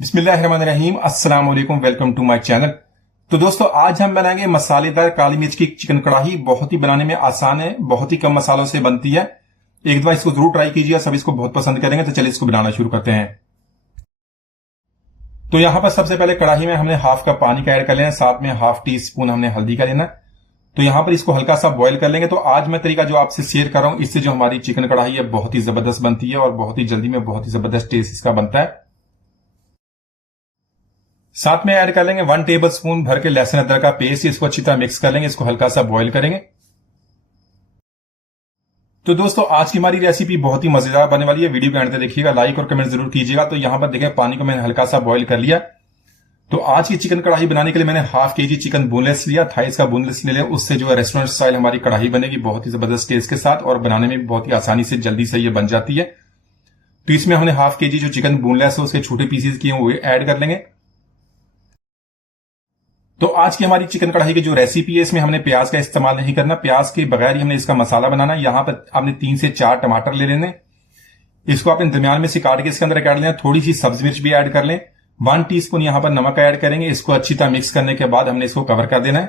बिस्मिल्लाहिर्रहमानिर्रहीम, अस्सलाम वालेकुम, वेलकम टू माय चैनल। तो दोस्तों, आज हम बनाएंगे मसालेदार काली मिर्च की चिकन कढ़ाई। बहुत ही बनाने में आसान है, बहुत ही कम मसालों से बनती है। एक बार इसको जरूर ट्राई कीजिए, सब इसको बहुत पसंद करेंगे। तो चलिए इसको बनाना शुरू करते हैं। तो यहां पर सबसे पहले कढ़ाई में हमने हाफ कप पानी का ऐड कर लेना, साथ में हाफ टी स्पून हमने हल्दी का लेना। तो यहां पर इसको हल्का सा बॉईल कर लेंगे। तो आज मैं तरीका जो आपसे शेयर कर रहा हूं, इससे जो हमारी चिकन कढ़ाई है बहुत ही जबरदस्त बनती है और बहुत ही जल्दी में बहुत ही जबरदस्त टेस्ट इसका बनता है। साथ में ऐड कर लेंगे 1 टेबल स्पून भर के लहसुन अदरक का पेस्ट। इसको अच्छी तरह मिक्स कर लेंगे, इसको हल्का सा बॉईल करेंगे। तो दोस्तों, आज की हमारी रेसिपी बहुत ही मजेदार बनने वाली है। वीडियो के अंत तक देखिएगा, लाइक और कमेंट जरूर कीजिएगा। तो यहां पर देखें, पानी को मैंने हल्का सा बॉईल कर लिया। तो आज की चिकन कढ़ाई बनाने के लिए मैंने हाफ केजी चिकन बोनलेस लिया, थाइस का बोनलेस ले लिया। उससे जो है रेस्टोरेंट स्टाइल हमारी कढ़ाई बनेगी, बहुत ही जबरदस्त टेस्ट के साथ, और बनाने में भी बहुत ही आसानी से जल्दी से ये बन जाती है। तो इसमें हमने हाफ केजी जो चिकन बोनलेस है उसके छोटे पीसेस किए वो ऐड कर लेंगे। तो आज की हमारी चिकन कढ़ाई की जो रेसिपी है, इसमें हमने प्याज का इस्तेमाल नहीं करना। प्याज के बगैर ही हमने इसका मसाला बनाना। यहां पर आपने 3 से 4 टमाटर ले लेने, इसको आपने दरमियान में से काट के इसके अंदर काट लेना। थोड़ी सी सब्जी मिर्च भी ऐड कर लें। 1 टीस्पून यहां पर नमक ऐड करेंगे। इसको अच्छी तरह मिक्स करने के बाद हमने इसको कवर कर देना है।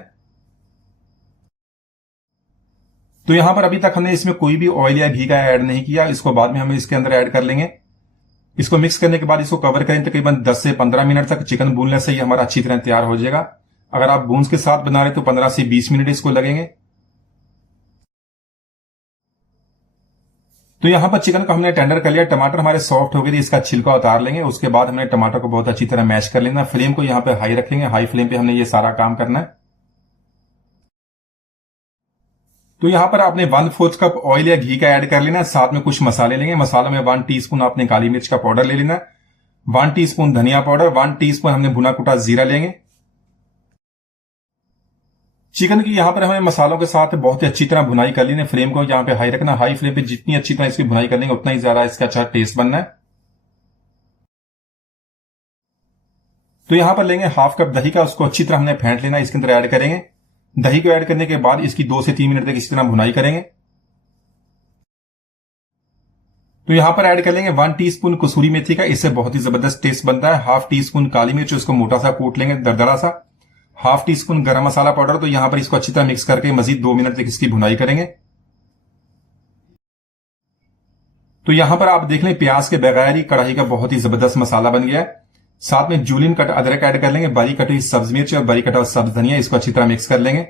तो यहां पर अभी तक हमने इसमें कोई भी ऑयल या घी का ऐड नहीं किया, इसको बाद में हम इसके अंदर ऐड कर लेंगे। इसको मिक्स करने के बाद इसको कवर करें तकरीबन 10 से 15 मिनट तक। चिकन बोनलेस से ही हमारा अच्छी तरह तैयार हो जाएगा। अगर आप बोन्स के साथ बना रहे तो 15 से 20 मिनट इसको लगेंगे। तो यहां पर चिकन को हमने टेंडर कर लिया। टमाटर हमारे सॉफ्ट हो गए थे, इसका छिलका उतार लेंगे। उसके बाद हमने टमाटर को बहुत अच्छी तरह मैश कर लेना। फ्लेम को यहां पे हाई रखेंगे, हाई फ्लेम पे हमने ये सारा काम करना है। तो यहां पर आपने 1/4 कप ऑयल या घी का ऐड कर लेना। साथ में कुछ मसाले लेंगे। मसालों में 1 टीस्पून आपने काली मिर्च का पाउडर ले लेना, 1 टीस्पून धनिया पाउडर, 1 टीस्पून हमने भुना कुटा जीरा लेंगे। चिकन की यहां पर हमें मसालों के साथ बहुत ही अच्छी तरह भुनाई कर लेनी। फ्लेम को यहां पे हाई रखना। हाई फ्लेम पे जितनी अच्छी तरह इसकी भुनाई करेंगे उतना ही ज्यादा इसका अच्छा टेस्ट बनना है। तो यहां पर लेंगे हाफ कप दही का, उसको अच्छी तरह हमने फेंट लेना, इसके अंदर ऐड करेंगे। दही को ऐड करने के बाद इसकी 2 से 3 मिनट तक इसी तरह भुनाई करेंगे। तो यहां पर ऐड कर लेंगे 1 टीस्पून कसूरी मेथी का, इससे बहुत ही जबरदस्त टेस्ट बनता है। हाफ टीस्पून काली मिर्च, उसको मोटा सा कूट लेंगे, दरदरा सा। हाफ टीस्पून गरम मसाला पाउडर। तो यहां पर इसको अच्छी तरह मिक्स करके मजीद 2 मिनट तक इसकी भुनाई करेंगे। तो यहां पर आप देख लें, प्याज के बगैर ही कढ़ाई का बहुत ही जबरदस्त मसाला बन गया है। साथ में जूलियन कट अदरक ऐड कर लेंगे, बारीक कटी हुई सब्ज मिर्च और बारीक कटा हुआ सब्ज धनिया, इसको अच्छी तरह मिक्स कर लेंगे।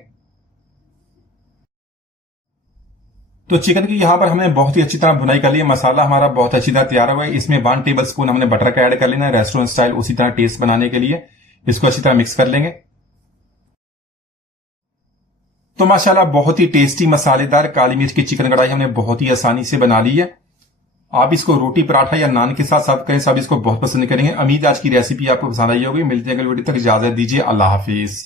तो चिकन की यहां पर हमने बहुत ही अच्छी तरह भुनाई कर ली है। मसाला हमारा बहुत अच्छी तरह तैयार हुआ है। इसमें 1 टेबल स्पून हमने बटर का ऐड कर लेना है, रेस्टोरेंट स्टाइल उसी तरह टेस्ट बनाने के लिए। इसको अच्छी तरह मिक्स कर लेंगे। तो माशाल्लाह बहुत ही टेस्टी मसालेदार काली मिर्च की चिकन कढ़ाई हमने बहुत ही आसानी से बना ली है। आप इसको रोटी पराठा या नान के साथ सर्व करें, सब इसको बहुत पसंद करेंगे। उम्मीद आज की रेसिपी आपको पसंद आई होगी। मिलते हैं अगली वीडियो तक, इजाजत दीजिए, अल्लाह हाफिज।